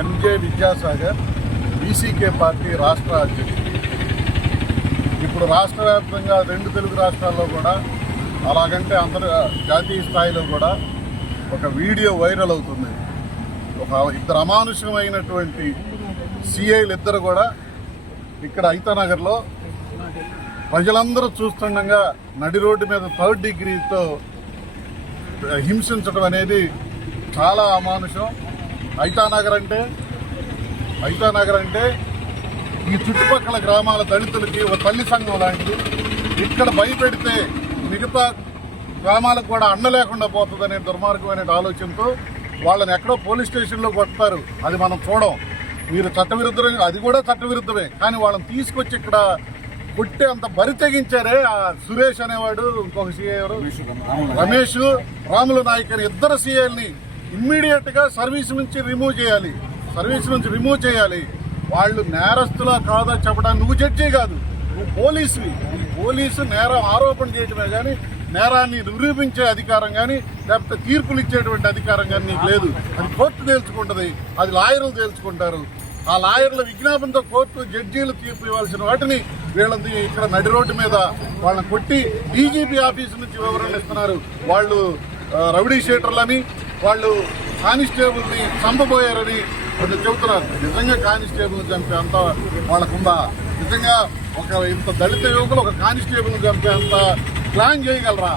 M J Vidyasagar BCK party రాష్ట్ర అధ్యక్షుడు. ఇప్పుడు రాష్ట్ర వ్యాప్తంగా రెండు తెలుగు రాష్ట్రాల్లో కూడా అలాగంటే అంతర్ జాతీయ స్థాయిలో కూడా ఒక వీడియో వైరల్ అవుతుంది. ఒక ఇద్దరు అమానుషమైనటువంటి సిఐలు ఇద్దరు కూడా ఇక్కడ ఐతానగర్లో ప్రజలందరూ చూస్తుండగా నడి రోడ్డు మీద థర్డ్ డిగ్రీతో హింసించడం అనేది చాలా అమానుషం. ఐతానగర్ అంటే ఐతానగర్ అంటే ఈ చుట్టుపక్కల గ్రామాల దళితులకి ఒక తల్లి సంఘం లాంటిది. ఇక్కడ భయపెడితే మిగతా గ్రామాలకు కూడా అండ లేకుండా పోతుందనే దుర్మార్గమైన ఆలోచనతో వాళ్ళని ఎక్కడో పోలీస్ స్టేషన్లో కొడతారు. అది మనం చూడం. మీరు చట్టవిరుద్ధం అది కూడా చట్టవిరుద్ధమే. కానీ వాళ్ళని తీసుకొచ్చి ఇక్కడ కొట్టి అంత బరి తెగించారే ఆ సురేష్ అనేవాడు ఇంకొక సీఏ ఎవరు? రమేష్ రాముల నాయక్. అని ఇద్దరు సీఏల్ని ఇమ్మీడియట్గా సర్వీస్ నుంచి రిమూవ్ చేయాలి. సర్వీస్ నుంచి రిమూవ్ చేయాలి. వాళ్ళు నేరస్తులా కాదా చెప్పడానికి నువ్వు జడ్జి కాదు. నువ్వు పోలీసువి. ఈ పోలీసు నేరం ఆరోపణ చేయటమే కానీ నేరాన్ని నిరూపించే అధికారం కానీ లేకపోతే తీర్పులు ఇచ్చేటువంటి అధికారం కానీ నీకు లేదు. అది కోర్టు తేల్చుకుంటుంది. అది లాయర్లు తేల్చుకుంటారు. ఆ లాయర్ల విజ్ఞాపంతో కోర్టు జడ్జీలు తీర్పు ఇవ్వాల్సిన వాటిని వీళ్ళని ఇక్కడ నడి రోడ్డు మీద వాళ్ళని కొట్టి డీజీపీ ఆఫీస్ నుంచి వివరణ ఇస్తున్నారు. వాళ్ళు రౌడీ షీటర్లని వాళ్ళు కానిస్టేబుల్ని చంపబోయారని కొంచెం చెబుతున్నారు. నిజంగా కానిస్టేబుల్ చంపే అంత వాళ్ళకుందా? నిజంగా ఒక ఇంత దళిత యువకులు ఒక కానిస్టేబుల్ చంపే అంత ప్లాన్ చేయగలరా?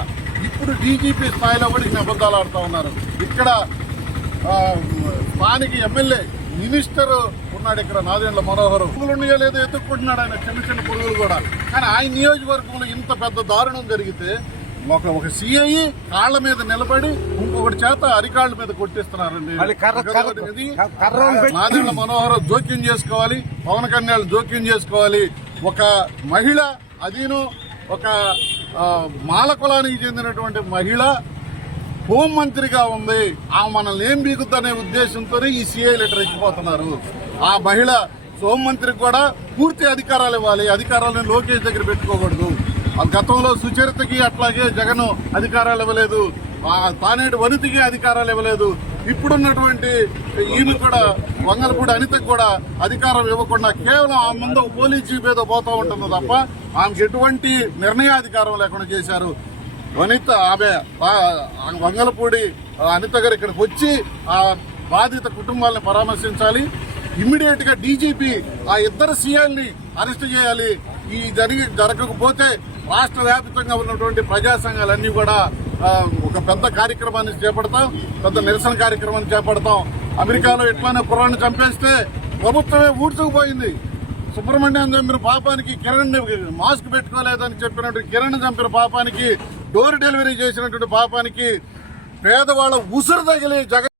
ఇప్పుడు డీజీపీ స్థాయిలో కూడా ఇన్ని అబద్ధాలు ఆడుతూ ఉన్నారు. ఇక్కడ స్థానిక ఎమ్మెల్యే మినిస్టర్ ఉన్నాడు ఇక్కడ నాదేండ్ల మనోహర్. పురుగులు ఉన్నాయో లేదో ఎత్తుక్కుంటున్నాడు ఆయన చిన్న చిన్న పురుగులు కూడా. కానీ ఆయన నియోజకవర్గంలో ఇంత పెద్ద దారుణం జరిగితే ఒక ఒక సిఐ కాళ్ళ మీద నిలబడి ఇంకొకటి చేత అరికాళ్ళ మీద కొట్టిస్తున్నారండి. నాదేండ్ల మనోహర్ జోక్యం చేసుకోవాలి పవన్ కళ్యాణ్ జోక్యం చేసుకోవాలి. ఒక మహిళ అదీను ఒక మాల కులానికి చెందినటువంటి మహిళ హోంమంత్రిగా ఉంది. ఆ మనల్ని ఏం బీగుద్దనే ఉద్దేశంతో ఈ సిఐ లెటర్ ఇచ్చిపోతున్నారు. ఆ మహిళ హోంమంత్రికి కూడా పూర్తి అధికారాలు ఇవ్వాలి. అధికారాలను లోకేష్ దగ్గర పెట్టుకోకూడదు. ఆ గతంలో సుచరితకి అట్లాగే జగన్ అధికారాలు ఇవ్వలేదు. తానేటి వనితికి అధికారాలు ఇవ్వలేదు. ఇప్పుడున్నటువంటి ఈయన కూడా వంగలపూడి అనితకు కూడా అధికారం ఇవ్వకుండా కేవలం ఆమె ముందు పోలీస్ జీప్ ఏదో ఉంటుంది తప్ప ఆమెకి ఎటువంటి నిర్ణయాధికారం లేకుండా చేశారు. వనిత ఆమె వంగలపూడి అనిత గారు ఇక్కడికి వచ్చి ఆ బాధిత కుటుంబాలను పరామర్శించాలి. ఇమ్మీడియట్గా డీజీపీ ఆ ఇద్దరు సీఎల్ని అరెస్ట్ చేయాలి. ఈ జరిగి జరగకపోతే రాష్ట్ర వ్యాప్తంగా ఉన్నటువంటి ప్రజా సంఘాలన్నీ కూడా ఒక పెద్ద కార్యక్రమాన్ని చేపడతాం పెద్ద నిరసన కార్యక్రమాన్ని చేపడతాం. అమెరికాలో ఎట్లానే కుర్రాన్ని చంపేస్తే ప్రభుత్వమే ఊడ్చుకుపోయింది. సుబ్రహ్మణ్యం చంపిన పాపానికి కిరణ్ మాస్క్ పెట్టుకోలేదని చెప్పినటువంటి కిరణ్ చంపిన పాపానికి డోర్ డెలివరీ చేసినటువంటి పాపానికి పేదవాళ్ళ ఉసురు తగిలి జగన్